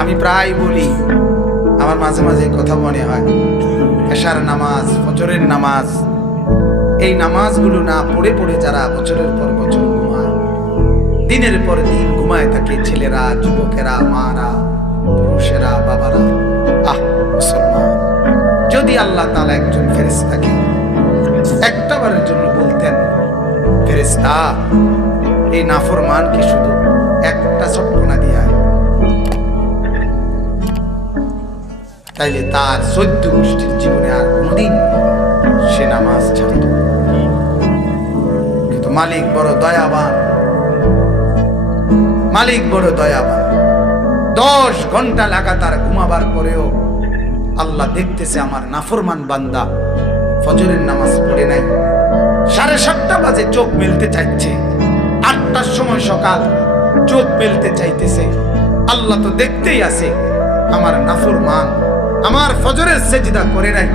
আমি প্রায় বলি, আমার মাঝে মাঝে কথা মনে হয়, এশার নামাজ, ফজরের নামাজ, এই নামাজগুলো না পড়ে পড়ে যারা বছরের পর বছর ঘুমায়, দিনের পর দিন ঘুমায় থাকে, ছেলেরা, যুবকেরা, মারা, পুরুষেরা, বাবারা। মুসলমান, যদি আল্লাহ তাআলা একজন ফেরেশতাকে একটা বারের জন্য বলতেন, ফেরেশতা এই নাফরমানকে শুধু একটা চটকনা দিয়া, তাইলে তার 14 গোষ্ঠীর জীবনে আর কোনদিন সে নামাজ ছাড়ত। কিন্তু মালিক বড় দয়াবান, মালিক বড় দয়াবান। 10 ঘন্টা লাগাতার ঘুমাবার পরেও আল্লাহ দেখতেছে আমার নাফরমান বান্দা ফজরের নামাজ পড়ে নাই। 7:30 বাজে চোখ মেলতে চাইছে, 8টার সময় সকাল চোখ মেলতে চাইতেছে। আল্লাহ তো দেখতেই আছে আমার নাফরমান আমার ফজরের সেজদা করে নাই।